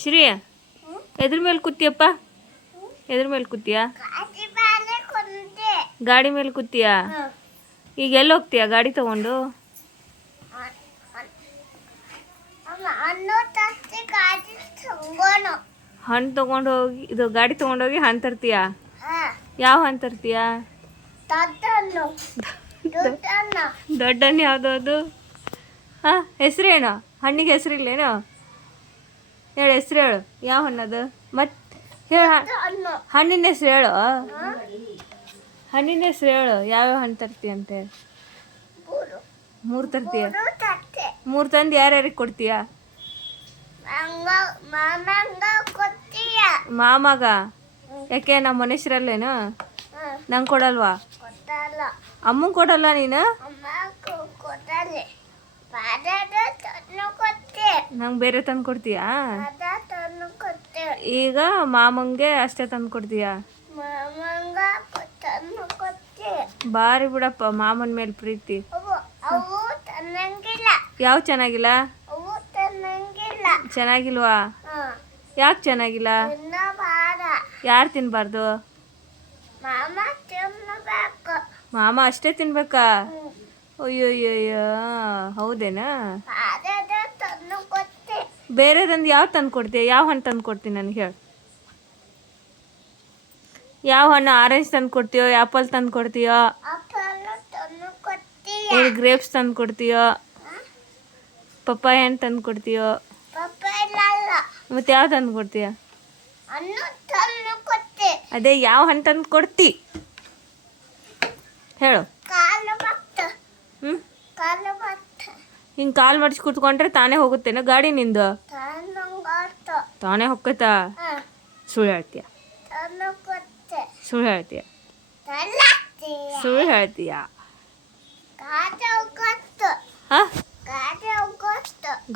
ಶ್ರೀ, ಎದ್ರ ಮೇಲೆ ಕೂತಿಯಪ್ಪ? ಎದ್ರ ಮೇಲೆ ಕೂತಿಯಾ? ಗಾಡಿ ಮೇಲೆ ಕೂತಿಯಾ? ಈಗ ಎಲ್ಲಿ ಹೋಗ್ತೀಯ ಗಾಡಿ ತಗೊಂಡು? ಹಣ್ಣು ತಗೊಂಡು ಹೋಗಿ, ಇದು ಗಾಡಿ ತಗೊಂಡೋಗಿ ಹಣ್ಣು ತರ್ತೀಯ? ಯಾವ ಹಣ್ಣು ತರ್ತೀಯ? ದೊಡ್ಡ ಯಾವುದು ಅದು? ಹಾಂ, ಹೆಸರೇನು? ಹಣ್ಣಿಗೆ ಹೆಸರಿಲ್ಲೇನು? ಹೇಳು ಹೆಸ್ರು ಹೇಳು. ಯಾವ ಹಣ್ಣದು? ಮತ್ತು ಹೇಳ ಹಣ್ಣಿನ ಹೆಸ್ರು ಹೇಳು. ಹಣ್ಣಿನ ಹೆಸ್ರು ಹೇಳು. ಯಾವ್ಯಾವ ಹಣ್ಣು ತರ್ತಿ ಅಂತ ಹೇಳಿ. ಮೂರು. ತರ್ತೀಯ? ಮೂರು ತಂದು ಯಾರ್ಯಾರಿಗೆ ಕೊಡ್ತೀಯ? ಮಂಗ ಮಾಮಂಗ ಯಾಕೆ ನಮ್ಮ ಮನುಷ್ಯರಲ್ಲೇನು ನಂಗೆ ಕೊಡಲ್ವಾ? ಅಮ್ಮಂಗೆ ಕೊಡಲ್ಲ ನೀನು? ನಂಗೆ ಬೇರೆ ತಂದು ಕೊಡ್ತೀಯಾ? ಈಗ ಮಾಮಂಗೆ ಅಷ್ಟೇ ತಂದು ಕೊಡ್ತೀಯಾ? ಬಾರಿ ಬಿಡಪ್ಪ ಮಾಮನ ಮೇಲೆ ಪ್ರೀತಿ. ಯಾವ ಚೆನ್ನಾಗಿಲ್ಲ? ಚೆನ್ನಾಗಿಲ್ವಾ? ಯಾಕೆ ಚೆನ್ನಾಗಿಲ್ಲ? ಯಾರು ತಿನ್ಬಾರ್ದು? ಮಾಮ ಅಷ್ಟೇ ತಿನ್ಬೇಕಾ? ಅಯ್ಯೋ ಅಯ್ಯೋಯ್ಯಯ್ಯೋ ಹೌದೇನಾ? ಬೇರೆದಂದು ಯಾವ ತಂದು ಕೊಡ್ತೀಯ? ಯಾವ ಹಣ್ಣು ತಂದು ಕೊಡ್ತೀನಿ ನನಗೆ ಹೇಳಿ. ಯಾವ ಹಣ್ಣು ಆರೆಂಜ್ ತಂದು ಕೊಡ್ತೀಯೋ ಆ್ಯಪಲ್ ತಂದು ಕೊಡ್ತೀಯೋ? ಎರಡು ಗ್ರೇಪ್ಸ್ ತಂದು ಕೊಡ್ತೀಯೋ? ಪಪ್ಪಾಯ ಹಣ್ಣು ತಂದು ಕೊಡ್ತೀಯೋ? ಮತ್ತೆ ಯಾವ ತಂದು ಕೊಡ್ತೀಯ? ಅದೇ ಯಾವ ಹಣ್ಣು ತಂದು ಕೊಡ್ತಿ? ಹೇಳು. ಹ್ಞೂ ಹಿಂಗೆ ಕಾಲು ಮಡಿಸಿ ಕೂತ್ಕೊಂಡ್ರೆ ತಾನೇ ಹೋಗುತ್ತೇನೋ ಗಾಡಿ ನಿಂದು. ತಾನೇ ಹೊಕ್ಕತ್ತಾ? ಸುಳ್ಳು ಹೇಳ್ತೀಯ? ಸುಳ್ಳು ಹೇಳ್ತೀಯ? ಸುಳ್ಳು ಹೇಳ್ತೀಯ?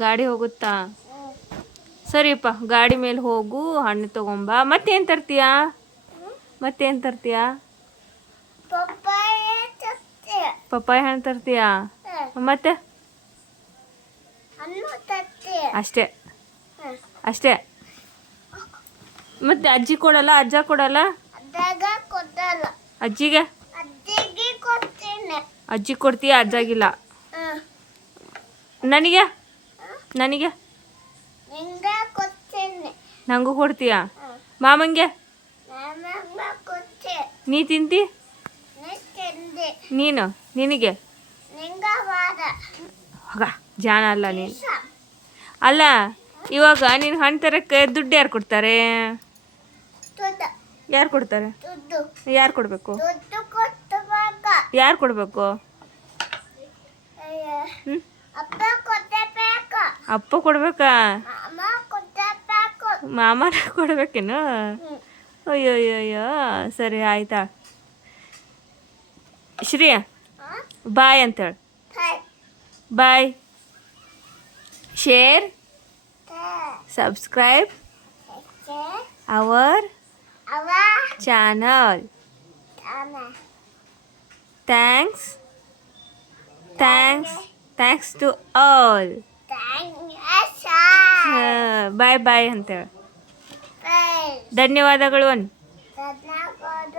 ಗಾಡಿ ಹೋಗುತ್ತಾ? ಸರಿಯಪ್ಪ ಗಾಡಿ ಮೇಲೆ ಹೋಗು ಹಣ್ಣು ತಗೊಂಬ. ಮತ್ತೇನು ತರ್ತೀಯ? ಮತ್ತೇನು ತರ್ತೀಯ? ಪಪ್ಪಾಯ ಹಣ್ಣು ತರ್ತೀಯ? ಮತ್ತೆ? ಅಷ್ಟೇ. ಅಷ್ಟೇ. ಮತ್ತೆ ಅಜ್ಜಿ ಕೊಡಲ್ಲ ಅಜ್ಜ ಕೊಡಲ್ಲ? ಅಜ್ಜಿಗೆ ಅಜ್ಜಿ ಕೊಡ್ತೀಯ ಅಜ್ಜಾಗಿಲ್ಲ. ನನಗೆ? ನನಗೆ? ನನಗೂ ಕೊಡ್ತೀಯ. ಮಾಮಂಗೆ? ನೀ ತಿಂತಿ? ನೀನು? ನಿನಗೆ? ಹೋಗ ಜಾನ ಅಲ್ಲ ನೀನು. ಅಲ್ಲ ಇವಾಗ ನೀನು ಹಣ್ಣು ತರಕ್ಕೆ ದುಡ್ಡು ಯಾರು ಕೊಡ್ತಾರೆ? ಯಾರು ಕೊಡ್ತಾರೆ? ಯಾರು ಕೊಡಬೇಕು? ಯಾರು ಕೊಡಬೇಕು? ಅಪ್ಪ ಕೊಡ್ಬೇಕಾ? ಮಾಮನ ಕೊಡ್ಬೇಕೇನು? ಅಯ್ಯೋ ಅಯ್ಯೋ ಸರಿ ಆಯ್ತಾ? ಶ್ರೀಯ? ಬಾಯ್ ಅಂತೇಳಿ. Bye. Share subscribe our ಅವ ಚಾನಲ್ ತಾನ thanks thanks thanks to all thank bye bye ಅಂತೇಳಿ ಯು ಧನ್ಯವಾದಗಳು ಅನ್ ಧನ್ಯವಾದ